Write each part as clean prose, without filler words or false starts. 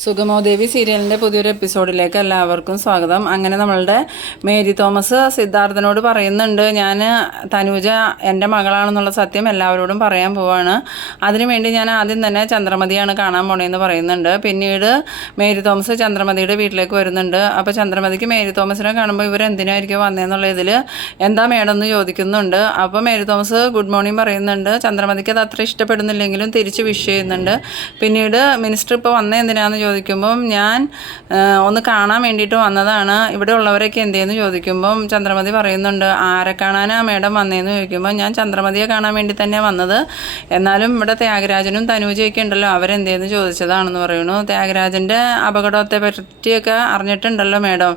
സുഗമോദേവി സീരിയലിൻ്റെ പുതിയൊരു എപ്പിസോഡിലേക്ക് എല്ലാവർക്കും സ്വാഗതം. അങ്ങനെ നമ്മളുടെ മേരി തോമസ് സിദ്ധാർത്ഥനോട് പറയുന്നുണ്ട്, ഞാൻ തനുജ എൻ്റെ മകളാണെന്നുള്ള സത്യം എല്ലാവരോടും പറയാൻ പോവാണ്. അതിനുവേണ്ടി ഞാൻ ആദ്യം തന്നെ ചന്ദ്രമതിയാണ് കാണാൻ പോണേന്ന് പറയുന്നുണ്ട്. പിന്നീട് മേരി തോമസ് ചന്ദ്രമതിയുടെ വീട്ടിലേക്ക് വരുന്നുണ്ട്. അപ്പോൾ ചന്ദ്രമതിക്ക് മേരി തോമസിനെ കാണുമ്പോൾ ഇവരെന്തിനായിരിക്കും വന്നതെന്നുള്ള ഇതിൽ എന്താ മേഡം എന്ന് ചോദിക്കുന്നുണ്ട്. അപ്പോൾ മേരി തോമസ് ഗുഡ് മോർണിംഗ് പറയുന്നുണ്ട്. ചന്ദ്രമതിക്ക് അത് അത്ര ഇഷ്ടപ്പെടുന്നില്ലെങ്കിലും തിരിച്ച് വിഷ് ചെയ്യുന്നുണ്ട്. പിന്നീട് മിനിസ്റ്റർ ഇപ്പോൾ വന്നേ എന്തിനാണെന്ന് ചോദിക്കുമ്പം ഞാൻ ഒന്ന് കാണാൻ വേണ്ടിയിട്ട് വന്നതാണ്, ഇവിടെ ഉള്ളവരൊക്കെ എന്തെന്ന് ചോദിക്കുമ്പം ചന്ദ്രമതി പറയുന്നുണ്ട്, ആരെ കാണാനാ മേഡം വന്നതെന്ന് ചോദിക്കുമ്പോൾ ഞാൻ ചന്ദ്രമതിയെ കാണാൻ വേണ്ടി തന്നെയാണ് വന്നത്, എന്നാലും ഇവിടെ ത്യാഗരാജനും തനൂജയൊക്കെ ഉണ്ടല്ലോ അവരെന്തെന്ന് ചോദിച്ചതാണെന്ന് പറയുന്നു. ത്യാഗരാജൻ്റെ അപകടത്തെ പറ്റിയൊക്കെ അറിഞ്ഞിട്ടുണ്ടല്ലോ മേഡം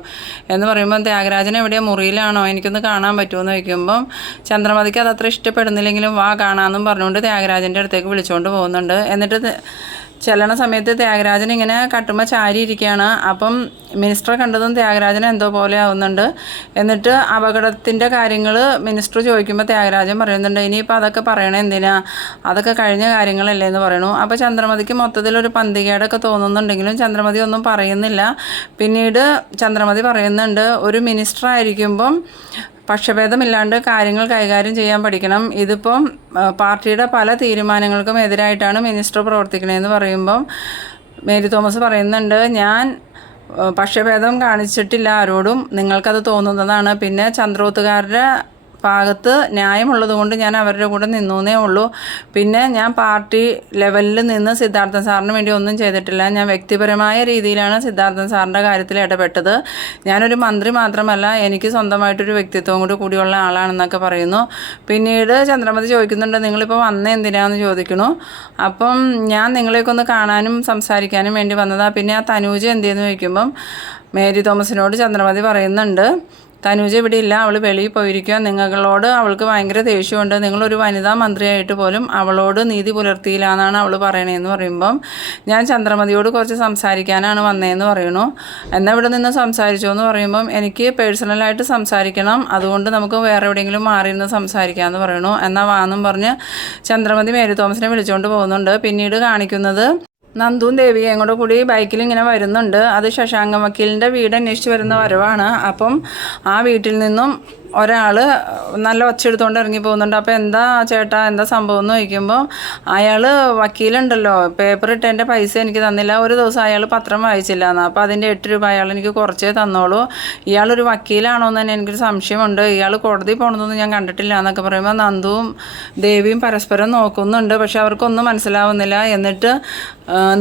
എന്ന് പറയുമ്പം ത്യാഗരാജൻ എവിടെയാണ്, മുറിയിലാണോ, എനിക്കൊന്ന് കാണാൻ പറ്റുമെന്ന് ചോദിക്കുമ്പം ചന്ദ്രമതിക്ക് അതത്ര ഇഷ്ടപ്പെടുന്നില്ലെങ്കിലും വാ കാണാമെന്നും പറഞ്ഞുകൊണ്ട് ത്യാഗരാജൻ്റെ അടുത്തേക്ക് വിളിച്ചുകൊണ്ട് പോകുന്നുണ്ട്. എന്നിട്ട് ചെല്ലണ സമയത്ത് ത്യാഗരാജൻ ഇങ്ങനെ കട്ടുമ്പോൾ ചാരി ഇരിക്കുകയാണ്. അപ്പം മിനിസ്റ്ററെ കണ്ടതും ത്യാഗരാജൻ എന്തോ പോലെ ആവുന്നുണ്ട്. എന്നിട്ട് അപകടത്തിൻ്റെ കാര്യങ്ങൾ മിനിസ്റ്റർ ചോദിക്കുമ്പോൾ ത്യാഗരാജൻ പറയുന്നുണ്ട്, ഇനിയിപ്പോൾ അതൊക്കെ പറയണേ എന്തിനാ, അതൊക്കെ കഴിഞ്ഞ കാര്യങ്ങളല്ലേ എന്ന് പറയണു. അപ്പോൾ ചന്ദ്രമതിക്ക് മൊത്തത്തിലൊരു പന്തികേടൊക്കെ തോന്നുന്നുണ്ടെങ്കിലും ചന്ദ്രമതി ഒന്നും പറയുന്നില്ല. പിന്നീട് ചന്ദ്രമതി പറയുന്നുണ്ട്, ഒരു മിനിസ്റ്റർ ആയിരിക്കുമ്പം പക്ഷഭേദമില്ലാണ്ട് കാര്യങ്ങൾ കൈകാര്യം ചെയ്യാൻ പഠിക്കണം. ഇതിപ്പം പാർട്ടിയുടെ പല തീരുമാനങ്ങൾക്കും എതിരായിട്ടാണ് മിനിസ്റ്റർ പ്രവർത്തിക്കണതെന്ന് പറയുമ്പം മേരി തോമസ് പറയുന്നുണ്ട്, ഞാൻ പക്ഷഭേദം കാണിച്ചിട്ടില്ല ആരോടും, നിങ്ങൾക്കത് തോന്നുന്നതാണ്. പിന്നെ ചന്ദ്രോത്തുകാരുടെ ഭാഗത്ത് ന്യായമുള്ളത് കൊണ്ട് ഞാൻ അവരുടെ കൂടെ നിന്നേ ഉള്ളൂ. പിന്നെ ഞാൻ പാർട്ടി ലെവലിൽ നിന്ന് സിദ്ധാർത്ഥൻ സാറിന് വേണ്ടി ഒന്നും ചെയ്തിട്ടില്ല. ഞാൻ വ്യക്തിപരമായ രീതിയിലാണ് സിദ്ധാർത്ഥൻ സാറിൻ്റെ കാര്യത്തിൽ ഇടപെട്ടത്. ഞാനൊരു മന്ത്രി മാത്രമല്ല, എനിക്ക് സ്വന്തമായിട്ടൊരു വ്യക്തിത്വം കൂടിയുള്ള ആളാണെന്നൊക്കെ പറയുന്നു. പിന്നീട് ചന്ദ്രമതി ചോദിക്കുന്നുണ്ട്, നിങ്ങളിപ്പോൾ വന്നേ എന്തിനാന്ന് ചോദിക്കണു. അപ്പം ഞാൻ നിങ്ങളെയൊക്കെ ഒന്ന് കാണാനും സംസാരിക്കാനും വേണ്ടി വന്നതാണ്. പിന്നെ ആ തനൂജ എന്തെന്ന് ചോദിക്കുമ്പം മേരി തോമസിനോട് ചന്ദ്രമതി പറയുന്നുണ്ട്, തനൂജ ഇവിടെ ഇല്ല, അവൾ വെളിയിൽ പോയിരിക്കുക, നിങ്ങളോട് അവൾക്ക് ഭയങ്കര ദേഷ്യമുണ്ട്, നിങ്ങളൊരു വനിതാ മന്ത്രിയായിട്ട് പോലും അവളോട് നീതി പുലർത്തിയില്ല എന്നാണ് അവൾ പറയണതെന്ന് പറയുമ്പം ഞാൻ ചന്ദ്രമതിയോട് കുറച്ച് സംസാരിക്കാനാണ് വന്നതെന്ന് പറയണു. എന്നാൽ ഇവിടെ നിന്ന് സംസാരിച്ചോ എന്ന് പറയുമ്പം എനിക്ക് പേഴ്സണലായിട്ട് സംസാരിക്കണം, അതുകൊണ്ട് നമുക്ക് വേറെ എവിടെയെങ്കിലും മാറി നിന്ന് സംസാരിക്കാമെന്ന് പറയണു. എന്നാൽ വാന്നും പറഞ്ഞ് ചന്ദ്രമതി മേരി തോമസിനെ വിളിച്ചുകൊണ്ട് പോകുന്നുണ്ട്. പിന്നീട് കാണിക്കുന്നത് നന്ദുവും ദേവികയും കൂടി ബൈക്കിൽ ഇങ്ങനെ വരുന്നുണ്ട്. അത് ശശാങ്ക വക്കീലിൻ്റെ വീട് അന്വേഷിച്ച് വരുന്ന വരവാണ്. അപ്പം ആ വീട്ടിൽ നിന്നും ഒരാൾ നല്ല ഒച്ചെടുത്തുകൊണ്ട് ഇറങ്ങി പോകുന്നുണ്ട്. അപ്പോൾ എന്താ ചേട്ടാ, എന്താ സംഭവം എന്ന് ചോദിക്കുമ്പോൾ അയാൾ വക്കീലുണ്ടല്ലോ, പേപ്പർ ഇട്ടതിൻ്റെ പൈസ എനിക്ക് തന്നില്ല, ഒരു ദിവസം അയാൾ പത്രം വായിച്ചില്ല എന്ന്, അപ്പോൾ അതിൻ്റെ 8 രൂപ അയാൾ എനിക്ക് കുറച്ചേ തന്നോളൂ, ഇയാളൊരു വക്കീലാണോ എന്ന് തന്നെ എനിക്കൊരു സംശയമുണ്ട്, ഇയാൾ കോടതി പോകണമെന്നൊന്നും ഞാൻ കണ്ടിട്ടില്ല എന്നൊക്കെ പറയുമ്പോൾ നന്ദുവും ദേവിയും പരസ്പരം നോക്കുന്നുണ്ട്. പക്ഷെ അവർക്കൊന്നും മനസ്സിലാവുന്നില്ല. എന്നിട്ട്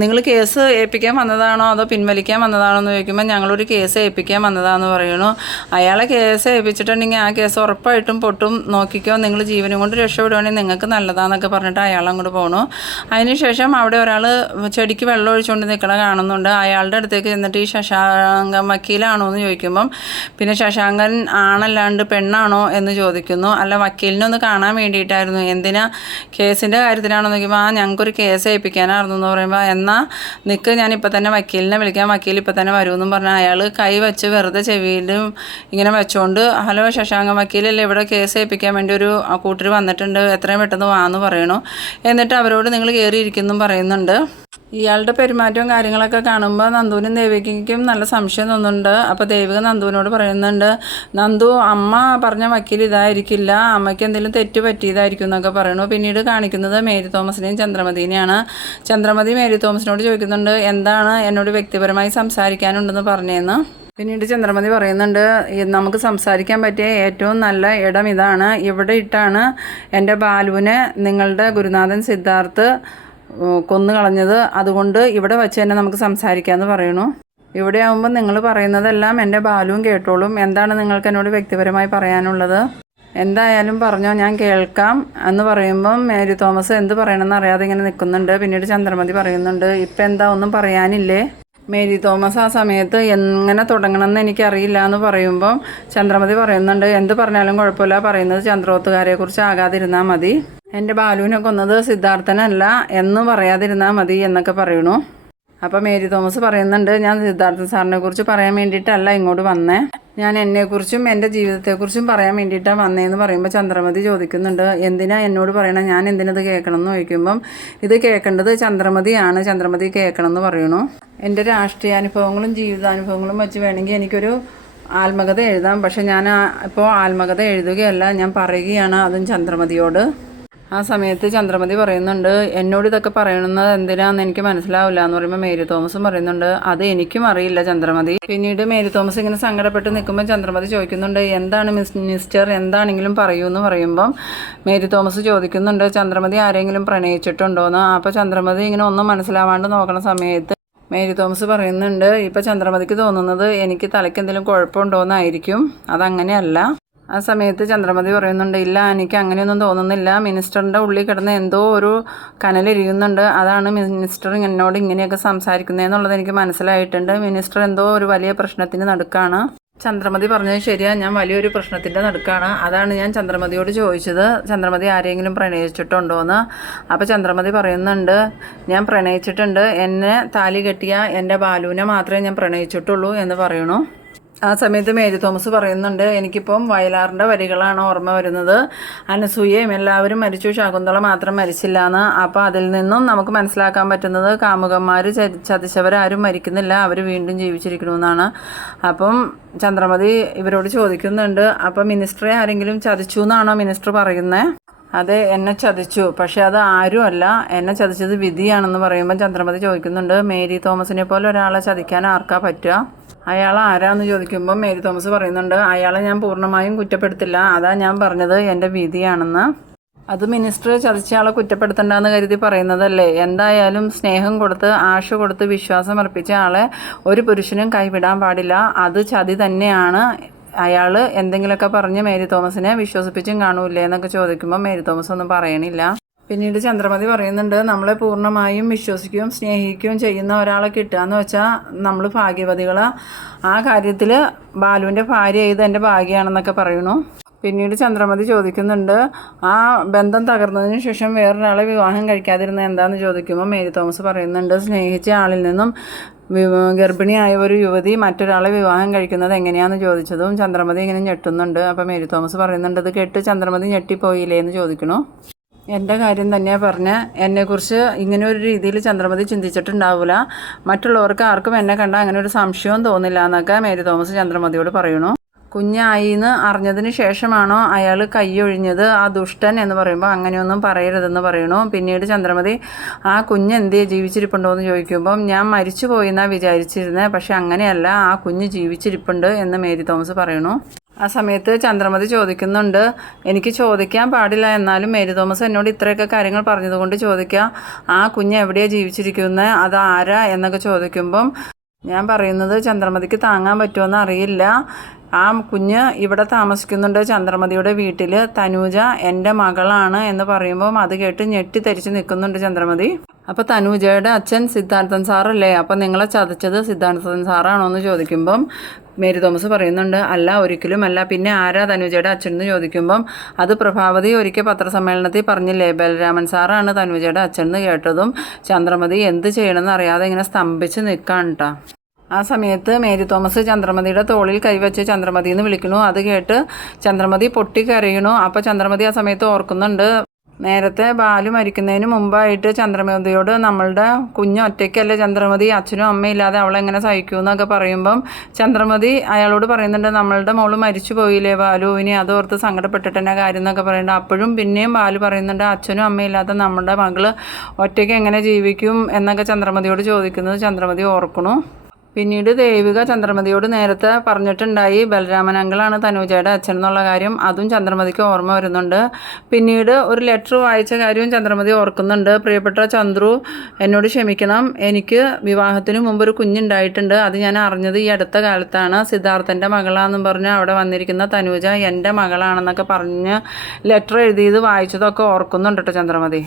നിങ്ങൾ കേസ് ഏൽപ്പിക്കാൻ വന്നതാണോ അതോ പിൻവലിക്കാൻ വന്നതാണോ എന്ന് ചോദിക്കുമ്പോൾ ഞങ്ങളൊരു കേസ് ഏൽപ്പിക്കാൻ വന്നതാണെന്ന് പറയണു. അയാളെ കേസ് ഏൽപ്പിച്ചിട്ടുണ്ടെങ്കിൽ ആ കേസ് ഉറപ്പായിട്ടും പൊട്ടും, നോക്കിക്കോ, നിങ്ങൾ ജീവനും കൊണ്ട് രക്ഷപ്പെടുവാണെങ്കിൽ നിങ്ങൾക്ക് നല്ലതാന്നൊക്കെ പറഞ്ഞിട്ട് അയാൾ അങ്ങോട്ട് പോകണു. അതിനുശേഷം അവിടെ ഒരാൾ ചെടിക്ക് വെള്ളം ഒഴിച്ചുകൊണ്ട് നിൽക്കണ കാണുന്നുണ്ട്. അയാളുടെ അടുത്തേക്ക് ചെന്നിട്ട് ഈ ശശാങ്കൻ വക്കീലാണോ എന്ന് ചോദിക്കുമ്പം പിന്നെ ശശാങ്കൻ ആണല്ലാണ്ട് പെണ്ണാണോ എന്ന് ചോദിക്കുന്നു. അല്ല, വക്കീലിനെ ഒന്ന് കാണാൻ വേണ്ടിയിട്ടായിരുന്നു, എന്തിനാ, കേസിൻ്റെ കാര്യത്തിലാണോ എന്ന് ചോദിക്കുമ്പോൾ ഞങ്ങൾക്കൊരു കേസ് ഏൽപ്പിക്കാനായിരുന്നു എന്ന് പറയുമ്പോൾ എന്നാൽ നിൽക്ക്, ഞാനിപ്പോൾ തന്നെ വക്കീലിനെ വിളിക്കാം, വക്കീൽ ഇപ്പോൾ തന്നെ വരുമെന്നും പറഞ്ഞാൽ അയാൾ കൈ വെച്ച് വെറുതെ ചെവിയിലും ഇങ്ങനെ വെച്ചുകൊണ്ട്, ഹലോ ശശാങ്ക വക്കീലല്ലേ, ഇവിടെ കേസ് ഏൽപ്പിക്കാൻ വേണ്ടി ഒരു കൂട്ടർ വന്നിട്ടുണ്ട്, എത്രയും പെട്ടെന്ന് വാന്ന് പറയണു. എന്നിട്ട് അവരോട് നിങ്ങൾ കയറിയിരിക്കുന്നും പറയുന്നുണ്ട്. ഇയാളുടെ പെരുമാറ്റവും കാര്യങ്ങളൊക്കെ കാണുമ്പോൾ നന്ദുവിനും ദേവികയ്ക്കും നല്ല സംശയം തോന്നുന്നുണ്ട്. അപ്പോൾ ദേവിക നന്ദുവിനോട് പറയുന്നുണ്ട്, നന്ദു, അമ്മ പറഞ്ഞ വക്കീൽ ഇതായിരിക്കില്ല, അമ്മയ്ക്ക് എന്തെങ്കിലും തെറ്റ് പറ്റിയതായിരിക്കും എന്നൊക്കെ പറയുന്നു. പിന്നീട് കാണിക്കുന്നത് മേരി തോമസിനെയും ചന്ദ്രമതിനെയാണ്. ചന്ദ്രമതി മേരി തോമസിനോട് ചോദിക്കുന്നുണ്ട്, എന്താണ് എന്നോട് വ്യക്തിപരമായി സംസാരിക്കാനുണ്ടെന്ന് പറഞ്ഞതെന്ന്. പിന്നീട് ചന്ദ്രമതി പറയുന്നുണ്ട്, നമുക്ക് സംസാരിക്കാൻ പറ്റിയ ഏറ്റവും നല്ല ഇടം ഇതാണ്, ഇവിടെ ഇട്ടാണ് എൻ്റെ ബാലുവിനെ നിങ്ങളുടെ ഗുരുനാഥൻ സിദ്ധാർത്ഥ് കൊന്നു കളഞ്ഞത്, അതുകൊണ്ട് ഇവിടെ വെച്ച് തന്നെ നമുക്ക് സംസാരിക്കാമെന്ന് പറയണു. ഇവിടെ ആകുമ്പോൾ നിങ്ങൾ പറയുന്നതെല്ലാം എൻ്റെ ബാലുവും കേട്ടോളും, എന്താണ് നിങ്ങൾക്ക് എന്നോട് വ്യക്തിപരമായി പറയാനുള്ളത്, എന്തായാലും പറഞ്ഞോ, ഞാൻ കേൾക്കാം എന്ന് പറയുമ്പം മേരി തോമസ് എന്ത് പറയണമെന്ന് അറിയാതെ ഇങ്ങനെ നിൽക്കുന്നുണ്ട്. പിന്നീട് ചന്ദ്രമതി പറയുന്നുണ്ട്, ഇപ്പം എന്താ, ഒന്നും പറയാനില്ലേ. മേരി തോമസ് ആ സമയത്ത് എങ്ങനെ തുടങ്ങണമെന്ന് എനിക്കറിയില്ല എന്ന് പറയുമ്പം ചന്ദ്രമതി പറയുന്നുണ്ട്, എന്ത് പറഞ്ഞാലും കുഴപ്പമില്ല, പറയുന്നത് ചന്ദ്രോത്തുകാരെക്കുറിച്ച് ആകാതിരുന്നാൽ മതി, എൻ്റെ ബാലുവിനെ കൊന്നത് സിദ്ധാർത്ഥനല്ല എന്ന് പറയാതിരുന്നാൽ മതി എന്നൊക്കെ പറയണു. അപ്പോൾ മേരി തോമസ് പറയുന്നുണ്ട്, ഞാൻ സിദ്ധാർത്ഥൻ സാറിനെ കുറിച്ച് പറയാൻ വേണ്ടിയിട്ടല്ല ഇങ്ങോട്ട് വന്നേ, ഞാൻ എന്നെക്കുറിച്ചും എൻ്റെ ജീവിതത്തെക്കുറിച്ചും പറയാൻ വേണ്ടിയിട്ടാണ് വന്നതെന്ന് പറയുമ്പോൾ ചന്ദ്രമതി ചോദിക്കുന്നുണ്ട്, എന്തിനാ എന്നോട് പറയണം, ഞാൻ എന്തിനത് കേൾക്കണം എന്ന് ചോദിക്കുമ്പം ഇത് കേൾക്കേണ്ടത് ചന്ദ്രമതിയാണ്, ചന്ദ്രമതി കേൾക്കണം എന്ന് പറയണു. എൻ്റെ രാഷ്ട്രീയാനുഭവങ്ങളും ജീവിതാനുഭവങ്ങളും വെച്ച് വേണമെങ്കിൽ എനിക്കൊരു ആത്മകഥ എഴുതാം. പക്ഷെ ഞാൻ ഇപ്പോൾ ആത്മകഥ എഴുതുകയല്ല, ഞാൻ പറയുകയാണ് അതും ചന്ദ്രമതിയോട്. ആ സമയത്ത് ചന്ദ്രമതി പറയുന്നുണ്ട്, എന്നോട് ഇതൊക്കെ പറയണമെന്നത് എന്തിനാന്ന് എനിക്ക് മനസ്സിലാവില്ല എന്ന് പറയുമ്പോൾ മേരി തോമസും പറയുന്നുണ്ട്, അത് എനിക്കും അറിയില്ല ചന്ദ്രമതി. പിന്നീട് മേരി തോമസ് ഇങ്ങനെ സങ്കടപ്പെട്ട് നിൽക്കുമ്പോൾ ചന്ദ്രമതി ചോദിക്കുന്നുണ്ട്, എന്താണ് മിസ്റ്റർ, എന്താണെങ്കിലും പറയൂ എന്ന് പറയുമ്പം മേരി തോമസ് ചോദിക്കുന്നുണ്ട്, ചന്ദ്രമതി ആരെങ്കിലും പ്രണയിച്ചിട്ടുണ്ടോയെന്ന്. അപ്പോൾ ചന്ദ്രമതി ഇങ്ങനെ ഒന്നും മനസ്സിലാവാണ്ട് നോക്കണ സമയത്ത് മേരി തോമസ് പറയുന്നുണ്ട്, ഇപ്പോൾ ചന്ദ്രമതിക്ക് തോന്നുന്നത് എനിക്ക് തലയ്ക്ക് എന്തെങ്കിലും കുഴപ്പമുണ്ടോയെന്നായിരിക്കും, അതങ്ങനെയല്ല. ആ സമയത്ത് ചന്ദ്രമതി പറയുന്നുണ്ട്, ഇല്ല എനിക്ക് അങ്ങനെയൊന്നും തോന്നുന്നില്ല, മിനിസ്റ്ററിൻ്റെ ഉള്ളിൽ കിടന്ന് എന്തോ ഒരു കനലെരിയുന്നുണ്ട്, അതാണ് മിനിസ്റ്റർ എന്നോട് ഇങ്ങനെയൊക്കെ സംസാരിക്കുന്നതെന്നുള്ളത് എനിക്ക് മനസ്സിലായിട്ടുണ്ട്. മിനിസ്റ്റർ എന്തോ ഒരു വലിയ പ്രശ്നത്തിന് നടുക്കാണ്. ചന്ദ്രമതി പറഞ്ഞത് ശരിയാ, ഞാൻ വലിയൊരു പ്രശ്നത്തിൻ്റെ നടുക്കാണ്. അതാണ് ഞാൻ ചന്ദ്രമതിയോട് ചോദിച്ചത്, ചന്ദ്രമതി ആരെങ്കിലും പ്രണയിച്ചിട്ടുണ്ടോയെന്ന്. അപ്പോൾ ചന്ദ്രമതി പറയുന്നുണ്ട്, ഞാൻ പ്രണയിച്ചിട്ടുണ്ട്, എന്നെ താലി കെട്ടിയ എൻ്റെ ബാലുവിനെ മാത്രമേ ഞാൻ പ്രണയിച്ചിട്ടുള്ളൂ എന്ന് പറയണു. ആ സമയത്ത് മേരി തോമസ് പറയുന്നുണ്ട്, എനിക്കിപ്പം വയലാറിൻ്റെ വരികളാണ് ഓർമ്മ വരുന്നത്, അനസൂയയും എല്ലാവരും മരിച്ചു, ശകുന്തള മാത്രം മരിച്ചില്ല എന്ന്. അപ്പോൾ അതിൽ നിന്നും നമുക്ക് മനസ്സിലാക്കാൻ പറ്റുന്നത് കാമുകന്മാർ ചതിച്ചവരാരും മരിക്കുന്നില്ല, അവർ വീണ്ടും ജീവിച്ചിരിക്കണമെന്നാണ്. അപ്പം ചന്ദ്രമതി ഇവരോട് ചോദിക്കുന്നുണ്ട്, അപ്പം മിനിസ്റ്ററെ ആരെങ്കിലും ചതിച്ചു എന്നാണോ മിനിസ്റ്റർ പറയുന്നത്? അതെ, എന്നെ ചതിച്ചു, പക്ഷെ അത് ആരുമല്ല, എന്നെ ചതിച്ചത് വിധിയാണെന്ന് പറയുമ്പോൾ ചന്ദ്രമതി ചോദിക്കുന്നുണ്ട്, മേരി തോമസിനെ പോലെ ഒരാളെ ചതിക്കാൻ ആർക്കാ പറ്റുക, അയാൾ ആരാന്ന് ചോദിക്കുമ്പോൾ മേരി തോമസ് പറയുന്നുണ്ട്, അയാളെ ഞാൻ പൂർണ്ണമായും കുറ്റപ്പെടുത്തില്ല, അതാ ഞാൻ പറഞ്ഞത് എൻ്റെ വിധിയാണെന്ന്. അത് മിനിസ്റ്റർ ചതിച്ചയാളെ കുറ്റപ്പെടുത്തണ്ടെന്ന് കരുതി പറയുന്നതല്ലേ. എന്തായാലും സ്നേഹം കൊടുത്ത് ആശ കൊടുത്ത് വിശ്വാസം അർപ്പിച്ച ആളെ ഒരു പുരുഷനും കൈവിടാൻ പാടില്ല, അത് ചതി തന്നെയാണ്. അയാൾ എന്തെങ്കിലുമൊക്കെ പറഞ്ഞ് മേരി തോമസിനെ വിശ്വസിപ്പിച്ചും കാണൂല്ലേ എന്നൊക്കെ ചോദിക്കുമ്പോൾ മേരി തോമസ് ഒന്നും പറയണില്ല. പിന്നീട് ചന്ദ്രമതി പറയുന്നുണ്ട്, നമ്മളെ പൂർണ്ണമായും വിശ്വസിക്കുകയും സ്നേഹിക്കുകയും ചെയ്യുന്ന ഒരാളെ കിട്ടുക എന്ന് വെച്ചാൽ നമ്മൾ ഭാഗ്യവതികൾ, ആ കാര്യത്തിൽ ബാലുവിൻ്റെ ഭാര്യ ചെയ്ത് എൻ്റെ ഭാഗ്യമാണെന്നൊക്കെ പറയുന്നു. പിന്നീട് ചന്ദ്രമതി ചോദിക്കുന്നുണ്ട്, ആ ബന്ധം തകർന്നതിന് ശേഷം വേറൊരാളെ വിവാഹം കഴിക്കാതിരുന്നത് എന്താണെന്ന് ചോദിക്കുമ്പോൾ മേരി തോമസ് പറയുന്നുണ്ട്, സ്നേഹിച്ച ആളിൽ നിന്നും ഗർഭിണിയായ ഒരു യുവതി മറ്റൊരാളെ വിവാഹം കഴിക്കുന്നത് എങ്ങനെയാണെന്ന് ചോദിച്ചതും ചന്ദ്രമതി ഇങ്ങനെ ഞെട്ടുന്നുണ്ട്. അപ്പോൾ മേരി തോമസ് പറയുന്നുണ്ട്, ഇത് കേട്ട് ചന്ദ്രമതി ഞെട്ടിപ്പോയില്ലേ എന്ന് ചോദിക്കണു. എൻ്റെ കാര്യം തന്നെയാണ് പറഞ്ഞ്, എന്നെക്കുറിച്ച് ഇങ്ങനെ ഒരു രീതിയിൽ ചന്ദ്രമതി ചിന്തിച്ചിട്ടുണ്ടാവില്ല, മറ്റുള്ളവർക്ക് ആർക്കും എന്നെ കണ്ടാൽ അങ്ങനെ ഒരു സംശയവും തോന്നില്ല എന്നൊക്കെ മേരി തോമസ് ചന്ദ്രമതിയോട് പറയണു. കുഞ്ഞായി എന്ന് അറിഞ്ഞതിന് ശേഷമാണോ അയാൾ കൈയൊഴിഞ്ഞത്, ആ ദുഷ്ടൻ എന്ന് പറയുമ്പോൾ അങ്ങനെയൊന്നും പറയരുതെന്ന് പറയണു. പിന്നീട് ചന്ദ്രമതി, ആ കുഞ്ഞ് എന്തേ ജീവിച്ചിരിപ്പുണ്ടോ എന്ന് ചോദിക്കുമ്പം ഞാൻ മരിച്ചു പോയിന്നാണ് വിചാരിച്ചിരുന്നത്, പക്ഷെ അങ്ങനെയല്ല, ആ കുഞ്ഞ് ജീവിച്ചിരിപ്പുണ്ട് എന്ന് മേരി തോമസ് പറയണു. ആ സമയത്ത് ചന്ദ്രമതി ചോദിക്കുന്നുണ്ട്, എനിക്ക് ചോദിക്കാൻ പാടില്ല, എന്നാലും മേരി തോമസ് എന്നോട് ഇത്രയൊക്കെ കാര്യങ്ങൾ പറഞ്ഞതുകൊണ്ട് ചോദിക്കാം, ആ കുഞ്ഞ് എവിടെയാണ് ജീവിച്ചിരിക്കുന്നത്, അത് ആരാ എന്നൊക്കെ ചോദിക്കുമ്പം ഞാൻ പറയുന്നത് ചന്ദ്രമതിക്ക് താങ്ങാൻ പറ്റുമെന്ന് അറിയില്ല, ആ കുഞ്ഞ് ഇവിടെ താമസിക്കുന്നുണ്ട് ചന്ദ്രമതിയുടെ വീട്ടിൽ, തനൂജ എൻ്റെ മകളാണ് എന്ന് പറയുമ്പം അത് കേട്ട് ഞെട്ടിത്തെരിച്ച് നിൽക്കുന്നുണ്ട് ചന്ദ്രമതി. അപ്പോൾ തനൂജയുടെ അച്ഛൻ സിദ്ധാർത്ഥൻ സാറല്ലേ, അപ്പോൾ നിങ്ങളെ ചതച്ചത് സിദ്ധാർത്ഥൻ സാറാണോ എന്ന് ചോദിക്കുമ്പം മേരി തോമസ് പറയുന്നുണ്ട്, അല്ല, ഒരിക്കലും അല്ല, പിന്നെ ആരാ തനൂജയുടെ അച്ഛൻ എന്ന് ചോദിക്കുമ്പം അത് പ്രഭാവതി ഒരിക്കൽ പത്രസമ്മേളനത്തിൽ പറഞ്ഞില്ലേ, ബലരാമൻ സാറാണ് തനൂജയുടെ അച്ഛൻ എന്ന് കേട്ടതും ചന്ദ്രമതി എന്ത് ചെയ്യണമെന്ന് അറിയാതെ ഇങ്ങനെ സ്തംഭിച്ച് നിൽക്കുകയാണ് കേട്ടോ. ആ സമയത്ത് മേരി തോമസ് ചന്ദ്രമതിയുടെ തോളിൽ കൈവച്ച് ചന്ദ്രമതി എന്ന് വിളിക്കണു. അത് കേട്ട് ചന്ദ്രമതി പൊട്ടിക്കരയണു. അപ്പോൾ ചന്ദ്രമതി ആ സമയത്ത് ഓർക്കുന്നുണ്ട്, നേരത്തെ ബാലു മരിക്കുന്നതിന് മുമ്പായിട്ട് ചന്ദ്രമതിയോട് നമ്മളുടെ കുഞ്ഞ് ഒറ്റയ്ക്കല്ലേ ചന്ദ്രമതി, അച്ഛനും അമ്മയില്ലാതെ അവളെങ്ങനെ സഹിക്കൂ എന്നൊക്കെ പറയുമ്പം ചന്ദ്രമതി അയാളോട് പറയുന്നുണ്ട്, നമ്മളുടെ മോള് മരിച്ചു പോയില്ലേ ബാലു, ഇനി അതോർത്ത് സങ്കടപ്പെട്ടിട്ട് തന്നെ കാര്യം എന്നൊക്കെ പറയുന്നുണ്ട്. അപ്പോഴും പിന്നെയും ബാലു പറയുന്നുണ്ട്, അച്ഛനും അമ്മയില്ലാത്ത നമ്മുടെ മകള് ഒറ്റയ്ക്ക് എങ്ങനെ ജീവിക്കും എന്നൊക്കെ ചന്ദ്രമതിയോട് ചോദിക്കുന്നത് ചന്ദ്രമതി ഓർക്കണു. പിന്നീട് ദേവിക ചന്ദ്രമതിയോട് നേരത്തെ പറഞ്ഞിട്ടുണ്ടായി, ബലരാമൻ അങ്കിളാണ് തനൂജയുടെ അച്ഛൻ എന്നുള്ള കാര്യം, അതും ചന്ദ്രമതിക്ക് ഓർമ്മ വരുന്നുണ്ട്. പിന്നീട് ഒരു ലെറ്റർ വായിച്ച കാര്യവും ചന്ദ്രമതി ഓർക്കുന്നുണ്ട്, പ്രിയപ്പെട്ട ചന്ദ്രു, എന്നോട് ക്ഷമിക്കണം, എനിക്ക് വിവാഹത്തിന് മുമ്പ് ഒരു കുഞ്ഞുണ്ടായിട്ടുണ്ട്, അത് ഞാൻ അറിഞ്ഞത് ഈ അടുത്ത കാലത്താണ്, സിദ്ധാർത്ഥൻ്റെ മകളാണെന്നും പറഞ്ഞ് അവിടെ വന്നിരിക്കുന്ന തനൂജ എൻ്റെ മകളാണെന്നൊക്കെ പറഞ്ഞ് ലെറ്റർ എഴുതിയത് വായിച്ചതൊക്കെ ഓർക്കുന്നുണ്ട് കേട്ടോ ചന്ദ്രമതി.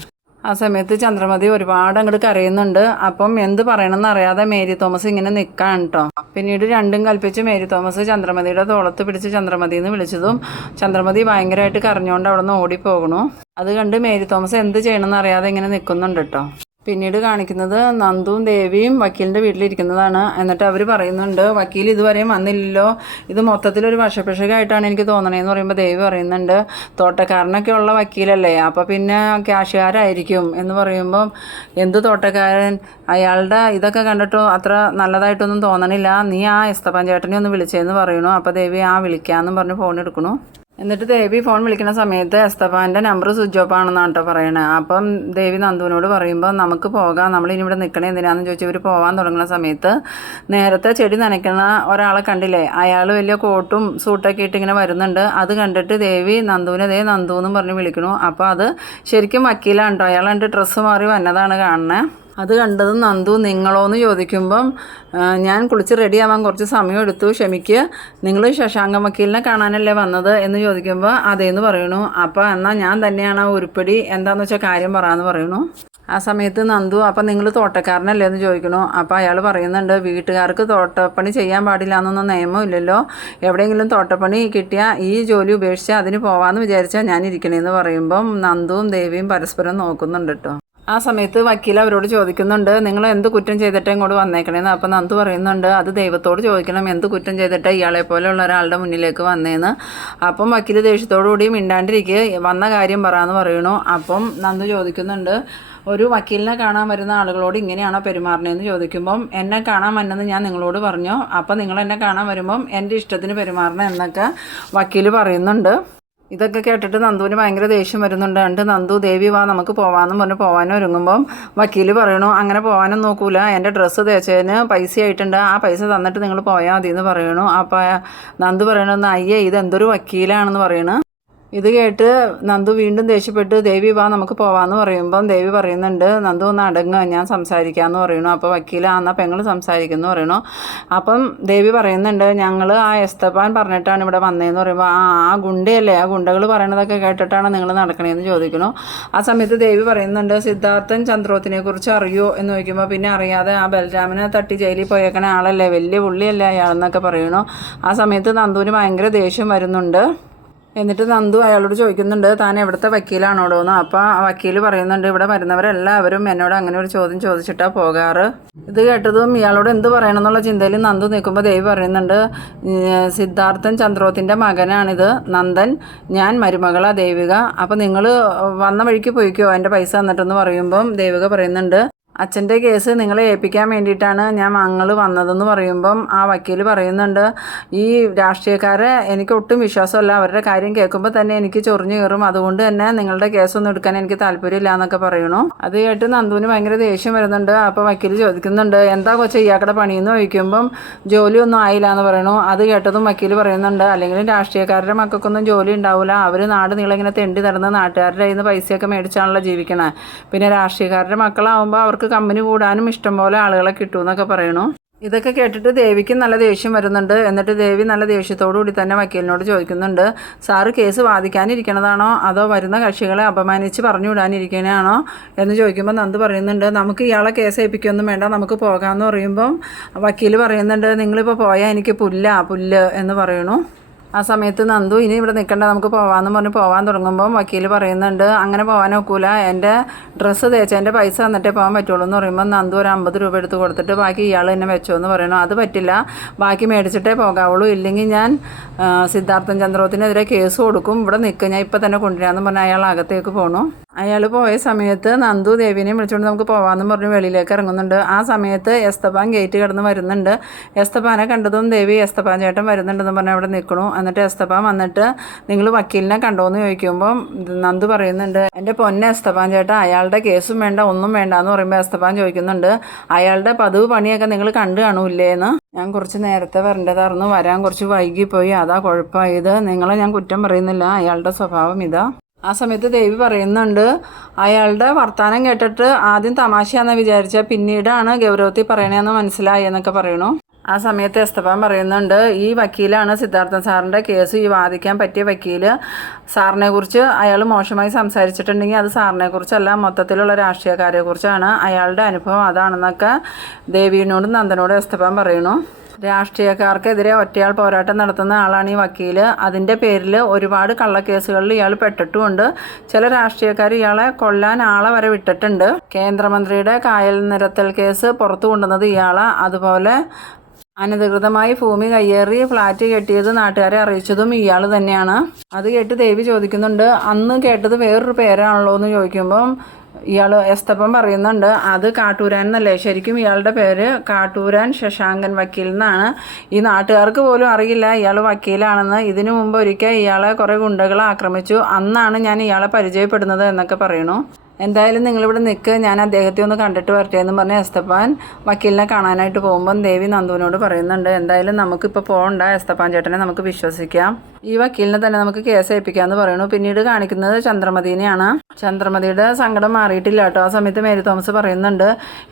ആ സമയത്ത് ചന്ദ്രമതി ഒരുപാട് അങ്ങോട്ട് കരയുന്നുണ്ട്. അപ്പം എന്ത് പറയണമെന്ന് അറിയാതെ മേരി തോമസ് ഇങ്ങനെ നിൽക്കുകയാണ് കേട്ടോ. പിന്നീട് രണ്ടും കൽപ്പിച്ച് മേരി തോമസ് ചന്ദ്രമതിയുടെ തോളത്ത് പിടിച്ച് ചന്ദ്രമതി എന്ന് വിളിച്ചതും ചന്ദ്രമതി ഭയങ്കരമായിട്ട് കരഞ്ഞുകൊണ്ട് അവിടെ നിന്ന് ഓടിപ്പോകണു. അത് കണ്ട് മേരി തോമസ് എന്ത് ചെയ്യണമെന്ന് അറിയാതെ ഇങ്ങനെ നിൽക്കുന്നുണ്ട് കേട്ടോ. പിന്നീട് കാണിക്കുന്നത് നന്ദുവും ദേവിയും വക്കീലിൻ്റെ വീട്ടിലിരിക്കുന്നതാണ്. എന്നിട്ട് അവർ പറയുന്നുണ്ട്, വക്കീൽ ഇതുവരെയും വന്നില്ലല്ലോ, ഇത് മൊത്തത്തിലൊരു വശപ്പിശകായിട്ടാണ് എനിക്ക് തോന്നണേന്ന് പറയുമ്പോൾ ദേവി പറയുന്നുണ്ട്, തോട്ടക്കാരനൊക്കെ ഉള്ള വക്കീലല്ലേ, അപ്പോൾ പിന്നെ ക്യാഷുകാരായിരിക്കും എന്ന് പറയുമ്പം എന്ത് തോട്ടക്കാരൻ, അയാളുടെ ഇതൊക്കെ കണ്ടിട്ട് അത്ര നല്ലതായിട്ടൊന്നും തോന്നണില്ല, നീ ആ എസ്തപ്പാൻ ചേട്ടനെ ഒന്ന് വിളിച്ചതെന്ന് പറയണു. അപ്പോൾ ദേവി വിളിക്കാമെന്നും പറഞ്ഞ് ഫോൺ എടുക്കണു. എന്നിട്ട് ദേവി ഫോൺ വിളിക്കുന്ന സമയത്ത് എസ്തപ്പാൻ്റെ നമ്പർ സ്വിച്ച് ഓഫ് ആണെന്നാണ് കേട്ടോ പറയണത്. അപ്പം ദേവി നന്ദുവിനോട് പറയുമ്പോൾ നമുക്ക് പോകാം, നമ്മളിനി ഇവിടെ നിൽക്കണേ എന്തിനാണെന്ന് ചോദിച്ചു ഇവർ പോകാൻ തുടങ്ങുന്ന സമയത്ത് നേരത്തെ ചെടി നനയ്ക്കുന്ന ഒരാളെ കണ്ടില്ലേ, അയാൾ വലിയ കോട്ടും സൂട്ടൊക്കെ ഇട്ട് ഇങ്ങനെ വരുന്നുണ്ട്. അത് കണ്ടിട്ട് ദേവി നന്ദുവിനെ നന്ദു എന്നും പറഞ്ഞ് വിളിക്കണു. അപ്പോൾ അത് ശരിക്കും വക്കീലാണ് കേട്ടോ, അയാൾ കണ്ട് ഡ്രസ്സ് മാറി വന്നതാണ് കാണുന്നത്. അത് കണ്ടത് നന്ദു നിങ്ങളോ എന്ന് ചോദിക്കുമ്പം ഞാൻ കുളിച്ച് റെഡിയാവാൻ കുറച്ച് സമയം എടുത്തു, ക്ഷമിക്ക്, നിങ്ങൾ ശശാങ്കം വക്കീലിനെ കാണാനല്ലേ വന്നത് എന്ന് ചോദിക്കുമ്പോൾ അതേന്ന് പറയണു. അപ്പോൾ എന്നാൽ ഞാൻ തന്നെയാണ് ആ ഉരുപ്പടി, എന്താണെന്ന് വെച്ചാൽ കാര്യം പറയാമെന്ന് പറയണു. ആ സമയത്ത് നന്ദു അപ്പം നിങ്ങൾ തോട്ടക്കാരനല്ലേ എന്ന് ചോദിക്കണു. അപ്പോൾ അയാൾ പറയുന്നുണ്ട്, വീട്ടുകാർക്ക് തോട്ടപ്പണി ചെയ്യാൻ പാടില്ല എന്നൊന്നും നിയമമില്ലല്ലോ, എവിടെയെങ്കിലും തോട്ടപ്പണി കിട്ടിയാൽ ഈ ജോലി ഉപേക്ഷിച്ച് അതിന് പോകാമെന്ന് വിചാരിച്ചാൽ ഞാൻ ഇരിക്കണേന്ന് പറയുമ്പം നന്ദുവും ദേവിയും പരസ്പരം നോക്കുന്നുണ്ട് കേട്ടോ. ആ സമയത്ത് വക്കീൽ അവരോട് ചോദിക്കുന്നുണ്ട്, നിങ്ങൾ എന്ത് കുറ്റം ചെയ്തിട്ട് ഇങ്ങോട്ട് വന്നേക്കണേന്ന്. അപ്പം നന്ദു പറയുന്നുണ്ട്, അത് ദൈവത്തോട് ചോദിക്കണം, എന്ത് കുറ്റം ചെയ്തിട്ട് ഇയാളെ പോലെയുള്ള ഒരാളുടെ മുന്നിലേക്ക് വന്നേന്ന്. അപ്പം വക്കീൽ ദേഷ്യത്തോടു കൂടി മിണ്ടാണ്ടിരിക്കുക, വന്ന കാര്യം പറയാമെന്ന് പറയണു. അപ്പം നന്ദു ചോദിക്കുന്നുണ്ട്, ഒരു വക്കീലിനെ കാണാൻ വരുന്ന ആളുകളോട് ഇങ്ങനെയാണോ പെരുമാറണേന്ന് ചോദിക്കുമ്പം എന്നെ കാണാൻ വന്നെന്ന് ഞാൻ നിങ്ങളോട് പറഞ്ഞു, അപ്പം നിങ്ങൾ എന്നെ കാണാൻ വരുമ്പം എൻ്റെ ഇഷ്ടത്തിന് പെരുമാറണം എന്നൊക്കെ വക്കീൽ പറയുന്നുണ്ട്. ഇതൊക്കെ കേട്ടിട്ട് നന്ദുവിന് ഭയങ്കര ദേഷ്യം വരുന്നുണ്ട്. എന്നിട്ട് നന്ദു ദേവി വാ നമുക്ക് പോകാമെന്നും പറഞ്ഞ് പോകാനും ഒരുങ്ങുമ്പം വക്കീൽ പറയണു, അങ്ങനെ പോകാനും നോക്കൂല, എൻ്റെ ഡ്രസ്സ് തേച്ചതിന് പൈസ ആയിട്ടുണ്ട്, ആ പൈസ തന്നിട്ട് നിങ്ങൾ പോയാൽ മതി എന്ന് പറയണു. അപ്പോൾ നന്ദു പറയണമെന്ന്, അയ്യേ ഇതെന്തൊരു വക്കീലാണെന്ന് പറയണു. ഇത് കേട്ട് നന്ദു വീണ്ടും ദേഷ്യപ്പെട്ട് ദേവി വാ നമുക്ക് പോവാമെന്ന് പറയുമ്പം ദേവി പറയുന്നുണ്ട്, നന്ദു ഒന്ന് അടങ്ങുക, ഞാൻ സംസാരിക്കാമെന്ന് പറയണു. അപ്പോൾ വക്കീൽ എന്നാൽ പെങ്ങൾ സംസാരിക്കുന്നു പറയണു. അപ്പം ദേവി പറയുന്നുണ്ട്, ഞങ്ങൾ ആ എസ്തപ്പാൻ പറഞ്ഞിട്ടാണ് ഇവിടെ വന്നതെന്ന് പറയുമ്പോൾ ആ ഗുണ്ടയല്ലേ, ആ ഗുണ്ടകൾ പറയണതൊക്കെ കേട്ടിട്ടാണ് നിങ്ങൾ നടക്കണേന്ന് ചോദിക്കണു. ആ സമയത്ത് ദേവി പറയുന്നുണ്ട്, സിദ്ധാർത്ഥൻ ചന്ദ്രോത്തിനെ കുറിച്ച് അറിയോ എന്ന് ചോദിക്കുമ്പോൾ പിന്നെ അറിയാതെ ആ ബലരാമനെ തട്ടി ജയിലിൽ പോയേക്കണ ആളല്ലേ, വലിയ പുള്ളിയല്ലേ അയാളെന്നൊക്കെ പറയണു. ആ സമയത്ത് നന്ദുവിന് ഭയങ്കര ദേഷ്യം വരുന്നുണ്ട്. എന്നിട്ട് നന്ദു അയാളോട് ചോദിക്കുന്നുണ്ട്, താൻ എവിടുത്തെ വക്കീലാണോടോ എന്ന്. അപ്പോൾ ആ വക്കീൽ പറയുന്നുണ്ട്, ഇവിടെ വരുന്നവരെല്ലാവരും എന്നോട് അങ്ങനെ ഒരു ചോദ്യം ചോദിച്ചിട്ടാണ് പോകാറ്. ഇത് കേട്ടതും ഇയാളോട് എന്ത് പറയണമെന്നുള്ള ചിന്തയിൽ നന്ദു നിൽക്കുമ്പോൾ ദേവി പറയുന്നുണ്ട്, സിദ്ധാർത്ഥൻ ചന്ദ്രോത്തിൻ്റെ മകനാണിത് നന്ദൻ, ഞാൻ മരുമകളാ ദേവിക, അപ്പോൾ നിങ്ങൾ വന്ന വഴിക്ക് പോയിക്കോ എൻ്റെ പൈസ തന്നിട്ടെന്ന് പറയുമ്പം ദേവിക പറയുന്നുണ്ട്, അച്ഛൻ്റെ കേസ് നിങ്ങളെ ഏൽപ്പിക്കാൻ വേണ്ടിയിട്ടാണ് ഞാൻ മങ്ങൾ വന്നതെന്ന് പറയുമ്പം ആ വക്കീൽ പറയുന്നുണ്ട്, ഈ രാഷ്ട്രീയക്കാരെ എനിക്ക് ഒട്ടും വിശ്വാസമല്ല, അവരുടെ കാര്യം കേൾക്കുമ്പോൾ തന്നെ എനിക്ക് ചൊറിഞ്ഞു കയറും, അതുകൊണ്ട് തന്നെ നിങ്ങളുടെ കേസൊന്നും എടുക്കാൻ എനിക്ക് താല്പര്യമില്ല എന്നൊക്കെ പറയണു. അത് കേട്ട് നന്ദുവിന് ഭയങ്കര ദേഷ്യം വരുന്നുണ്ട്. അപ്പോൾ വക്കീൽ ചോദിക്കുന്നുണ്ട്, എന്താ കൊച്ചെ ഇയാക്കടെ പണിയെന്ന് ചോദിക്കുമ്പം ജോലിയൊന്നും ആയില്ല എന്ന് പറയണു. അത് കേട്ടതും വക്കീൽ പറയുന്നുണ്ട്, അല്ലെങ്കിലും രാഷ്ട്രീയക്കാരുടെ മക്കൾക്കൊന്നും ജോലി ഉണ്ടാവില്ല, അവർ നാട് നീളിങ്ങനെ തെണ്ടി നടന്ന് നാട്ടുകാരുടെ കയ്യിൽ നിന്ന് പൈസയൊക്കെ മേടിച്ചാണല്ലോ ജീവിക്കണേ, പിന്നെ രാഷ്ട്രീയക്കാരുടെ മക്കളാവുമ്പോൾ അവർക്ക് കമ്പനി കൂടാനും ഇഷ്ടംപോലെ ആളുകളെ കിട്ടുമെന്നൊക്കെ പറയണു. ഇതൊക്കെ കേട്ടിട്ട് ദേവിക്ക് നല്ല ദേഷ്യം വരുന്നുണ്ട്. എന്നിട്ട് ദേവി നല്ല ദേഷ്യത്തോടു കൂടി തന്നെ വക്കീലിനോട് ചോദിക്കുന്നുണ്ട്, സാറ് കേസ് വാദിക്കാനിരിക്കണതാണോ അതോ വരുന്ന കക്ഷികളെ അപമാനിച്ച് പറഞ്ഞു വിടാനിരിക്കണതാണോ എന്ന് ചോദിക്കുമ്പോൾ നന്ദു പറയുന്നുണ്ട്, നമുക്ക് ഇയാളെ കേസ് ഏൽപ്പിക്കൊന്നും വേണ്ട, നമുക്ക് പോകാമെന്ന് പറയുമ്പം വക്കീൽ പറയുന്നുണ്ട്, നിങ്ങളിപ്പോൾ പോയാൽ എനിക്ക് പുല്ല് എന്ന് പറയണു. ആ സമയത്ത് നന്ദു ഇനി ഇവിടെ നിൽക്കണ്ട, നമുക്ക് പോകാമെന്ന് പറഞ്ഞ് പോകാൻ തുടങ്ങുമ്പം വക്കീൽ പറയുന്നുണ്ട്, അങ്ങനെ പോകാൻ ഒക്കൂല, എൻ്റെ ഡ്രസ്സ് തേച്ചതിൻ്റെ പൈസ തന്നിട്ടേ പോകാൻ പറ്റുള്ളൂ എന്ന് പറയുമ്പോൾ നന്ദു ഒരു 50 രൂപ എടുത്ത് കൊടുത്തിട്ട് ബാക്കി ഇയാൾ തന്നെ വെച്ചോ എന്ന് പറയണു. അത് പറ്റില്ല, ബാക്കി മേടിച്ചിട്ടേ പോകാവുള്ളൂ, ഇല്ലെങ്കിൽ ഞാൻ സിദ്ധാർത്ഥൻ ചന്ദ്രോത്തിനെതിരെ കേസ് കൊടുക്കും, ഇവിടെ നിൽക്കുക, ഞാൻ ഇപ്പം തന്നെ കൊണ്ടുവരാമെന്ന് പറഞ്ഞാൽ അയാൾ അകത്തേക്ക് പോകണു. അയാൾ പോയ സമയത്ത് നന്ദു ദേവിനെ വിളിച്ചുകൊണ്ട് നമുക്ക് പോകാമെന്ന് പറഞ്ഞ് വെളിയിലേക്ക് ഇറങ്ങുന്നുണ്ട്. ആ സമയത്ത് എസ്തപ്പാൻ ഗേറ്റ് കിടന്ന് വരുന്നുണ്ട്. എസ്തപ്പാനെ കണ്ടതും ദേവി എസ്തപ്പാൻ ചേട്ടൻ വരുന്നുണ്ടെന്ന് പറഞ്ഞ് അവിടെ നിൽക്കണു. എന്നിട്ട് എസ്തപ്പാൻ വന്നിട്ട് നിങ്ങൾ വക്കീലിനെ കണ്ടോയെന്ന് ചോദിക്കുമ്പം നന്ദു പറയുന്നുണ്ട്, എൻ്റെ പൊന്നെ എസ്തപ്പാൻ ചേട്ടൻ, അയാളുടെ കേസും വേണ്ട ഒന്നും വേണ്ട എന്ന് പറയുമ്പോൾ എസ്തപ്പാൻ ചോദിക്കുന്നുണ്ട്, അയാളുടെ പതിവ് പണിയൊക്കെ നിങ്ങൾ കണ്ടു കാണൂല്ലേന്ന്. ഞാൻ കുറച്ച് നേരത്തെ വരേണ്ടതായിരുന്നു, വരാൻ കുറച്ച് വൈകിപ്പോയി, അതാ കുഴപ്പമായത്, നിങ്ങളെ ഞാൻ കുറ്റം പറയുന്നില്ല, അയാളുടെ സ്വഭാവം ഇതാ. ആ സമയത്ത് ദേവി പറയുന്നുണ്ട്, അയാളുടെ വർത്തമാനം കേട്ടിട്ട് ആദ്യം തമാശയാണെന്ന് വിചാരിച്ചാൽ പിന്നീടാണ് ഗൗരവത്തിൽ പറയണതെന്ന് മനസ്സിലായി എന്നൊക്കെ പറയണു. ആ സമയത്ത് എസ്തപ്പാൻ പറയുന്നുണ്ട്, ഈ വക്കീലാണ് സിദ്ധാർത്ഥൻ സാറിൻ്റെ കേസ് ഈ വാദിക്കാൻ പറ്റിയ വക്കീൽ, സാറിനെ കുറിച്ച് അയാൾ മോശമായി സംസാരിച്ചിട്ടുണ്ടെങ്കിൽ അത് സാറിനെ കുറിച്ചല്ല, മൊത്തത്തിലുള്ള രാഷ്ട്രീയക്കാരെ കുറിച്ചാണ്, അയാളുടെ അനുഭവം അതാണെന്നൊക്കെ ദേവിയോടും നന്ദനോടും എസ്തപ്പാൻ പറയണു. രാഷ്ട്രീയക്കാർക്കെതിരെ ഒറ്റയാൾ പോരാട്ടം നടത്തുന്ന ആളാണ് ഈ വക്കീൽ. അതിൻ്റെ പേരിൽ ഒരുപാട് കള്ളക്കേസുകളിൽ ഇയാൾ പെട്ടിട്ടുമുണ്ട്. ചില രാഷ്ട്രീയക്കാർ ഇയാളെ കൊല്ലാൻ ആളെ വരെ വിട്ടിട്ടുണ്ട്. കേന്ദ്രമന്ത്രിയുടെ കായൽ നിരത്തൽ കേസ് പുറത്തു കൊണ്ടുവന്നത് ഇയാളാണ്. അതുപോലെ അനധികൃതമായി ഭൂമി കയ്യേറി ഫ്ലാറ്റ് കെട്ടിയത് നാട്ടുകാരെ അറിയിച്ചതും ഇയാൾ തന്നെയാണ്. അത് കേട്ട് ദേവി ചോദിക്കുന്നുണ്ട്, അന്ന് കേട്ടത് വേറൊരു പേരാണല്ലോ എന്ന് ചോദിക്കുമ്പം ഇയാൾ എസ്തപ്പൻ പറയുന്നുണ്ട്, അത് കാട്ടൂരാൻ എന്നല്ലേ, ശരിക്കും ഇയാളുടെ പേര് കാട്ടൂരാൻ ശശാങ്കൻ വക്കീൽ എന്നാണ്. ഈ നാട്ടുകാർക്ക് പോലും അറിയില്ല ഇയാൾ വക്കീലാണെന്ന്. ഇതിനു മുമ്പ് ഒരിക്കൽ ഇയാളെ കുറേ ഗുണ്ടകൾ ആക്രമിച്ചു, അന്നാണ് ഞാൻ ഇയാളെ പരിചയപ്പെടുന്നത് എന്നൊക്കെ പറയണു. എന്തായാലും നിങ്ങളിവിടെ നിൽക്ക്, ഞാൻ അദ്ദേഹത്തെ ഒന്ന് കണ്ടിട്ട് വരട്ടെ എന്ന് പറഞ്ഞ് എസ്തപ്പാൻ വക്കീലിനെ കാണാനായിട്ട് പോകുമ്പം ദേവി നന്ദുവിനോട് പറയുന്നുണ്ട്, എന്തായാലും നമുക്കിപ്പോൾ പോകണ്ട, എസ്തപ്പാൻ ചേട്ടനെ നമുക്ക് വിശ്വസിക്കാം, ഈ വക്കീലിനെ തന്നെ നമുക്ക് കേസ് ഏൽപ്പിക്കാമെന്ന് പറയുന്നു. പിന്നീട് കാണിക്കുന്നത് ചന്ദ്രമതിനെയാണ്. ചന്ദ്രമതിയുടെ സങ്കടം മാറിയിട്ടില്ല കേട്ടോ. ആ സമയത്ത് മേരി തോമസ് പറയുന്നുണ്ട്,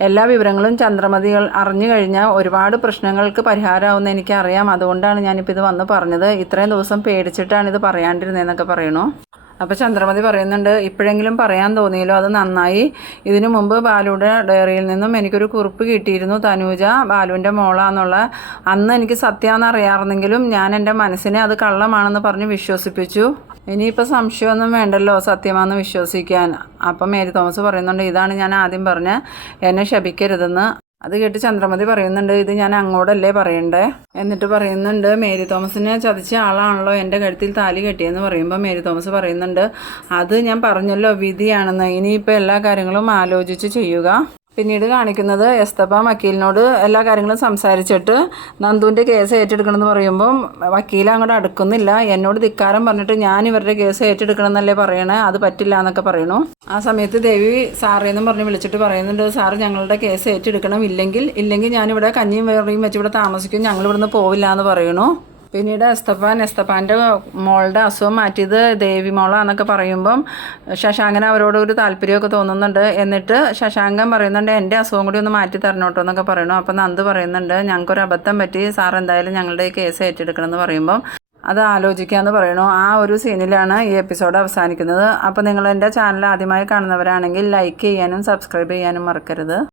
എല്ലാ വിവരങ്ങളും ചന്ദ്രമതികൾ അറിഞ്ഞു കഴിഞ്ഞാൽ ഒരുപാട് പ്രശ്നങ്ങൾക്ക് പരിഹാരമാവുമെന്ന് എനിക്കറിയാം, അതുകൊണ്ടാണ് ഞാനിപ്പോൾ ഇത് വന്ന് പറഞ്ഞത്, ഇത്രയും ദിവസം പേടിച്ചിട്ടാണ് ഇത് പറയാണ്ടിരുന്നതെന്നൊക്കെ പറയണു. അപ്പോൾ ചന്ദ്രമതി പറയുന്നുണ്ട്, ഇപ്പോഴെങ്കിലും പറയാൻ തോന്നിയല്ലോ, അത് നന്നായി. ഇതിനു മുമ്പ് ബാലുയുടെ ഡയറിയിൽ നിന്നും എനിക്കൊരു കുറിപ്പ് കിട്ടിയിരുന്നു, തനൂജ ബാലുവിൻ്റെ മോളാന്നുള്ള. അന്ന് എനിക്ക് സത്യമാണെന്ന് അറിയാമായിരുന്നെങ്കിലും ഞാൻ എൻ്റെ മനസ്സിനെ അത് കള്ളമാണെന്ന് പറഞ്ഞ് വിശ്വസിപ്പിച്ചു. ഇനിയിപ്പോൾ സംശയമൊന്നും വേണ്ടല്ലോ സത്യമാണെന്ന് വിശ്വസിക്കാൻ. അപ്പം മേരി തോമസ് പറയുന്നുണ്ട്, ഇതാണ് ഞാൻ ആദ്യം പറഞ്ഞ, എന്നെ ശപിക്കരുതെന്ന്. അത് കേട്ട് ചന്ദ്രമതി പറയുന്നുണ്ട്, ഇത് ഞാൻ അങ്ങോട്ടല്ലേ പറയണ്ടേ. എന്നിട്ട് പറയുന്നുണ്ട്, മേരി തോമസിനെ ചതിച്ച ആളാണല്ലോ എൻ്റെ കഴുത്തിൽ താലി കെട്ടിയെന്ന് പറയുമ്പോൾ മേരി തോമസ് പറയുന്നുണ്ട്, അത് ഞാൻ പറഞ്ഞല്ലോ വിധിയാണെന്ന്, ഇനിയിപ്പോൾ എല്ലാ കാര്യങ്ങളും ആലോചിച്ച് ചെയ്യുക. പിന്നീട് കാണിക്കുന്നത് എസ്തപ്പാൻ വക്കീലിനോട് എല്ലാ കാര്യങ്ങളും സംസാരിച്ചിട്ട് നന്ദുവിൻ്റെ കേസ് ഏറ്റെടുക്കണമെന്ന് പറയുമ്പം വക്കീൽ അങ്ങോട്ട് അടുക്കുന്നില്ല. എന്നോട് ധിക്കാരം പറഞ്ഞിട്ട് ഞാൻ ഇവരുടെ കേസ് ഏറ്റെടുക്കണം എന്നല്ലേ പറയണേ, അത് പറ്റില്ല എന്നൊക്കെ പറയണു. ആ സമയത്ത് ദേവി സാറേന്നും പറഞ്ഞ് വിളിച്ചിട്ട് പറയുന്നുണ്ട്, സാറ് ഞങ്ങളുടെ കേസ് ഏറ്റെടുക്കണം, ഇല്ലെങ്കിൽ ഞാനിവിടെ കഞ്ഞിയും വേറെയും വെച്ച് ഇവിടെ താമസിക്കും, ഞങ്ങളിവിടുന്ന് പോവില്ല എന്ന് പറയണു. പിന്നീട് എസ്തപ്പാൻ്റെ മോളുടെ അസുഖം മാറ്റിയത് ദേവി മോളാന്നൊക്കെ പറയുമ്പം ശശാങ്കന് അവരോട് ഒരു താല്പര്യമൊക്കെ തോന്നുന്നുണ്ട്. എന്നിട്ട് ശശാങ്കൻ പറയുന്നുണ്ട്, എൻ്റെ അസുഖം കൂടി ഒന്ന് മാറ്റി തരണോട്ടോ എന്നൊക്കെ പറയണു. അപ്പം നന്ദു പറയുന്നുണ്ട്, ഞങ്ങൾക്കൊരു അബദ്ധം പറ്റി, സാർ എന്തായാലും ഞങ്ങളുടെ ഈ കേസ് ഏറ്റെടുക്കണം എന്ന് പറയുമ്പം അത് ആലോചിക്കാമെന്ന് പറയണു. ആ ഒരു സീനിലാണ് ഈ എപ്പിസോഡ് അവസാനിക്കുന്നത്. അപ്പോൾ നിങ്ങൾ എൻ്റെ ചാനൽ ആദ്യമായി കാണുന്നവരാണെങ്കിൽ ലൈക്ക് ചെയ്യാനും സബ്സ്ക്രൈബ് ചെയ്യാനും മറക്കരുത്.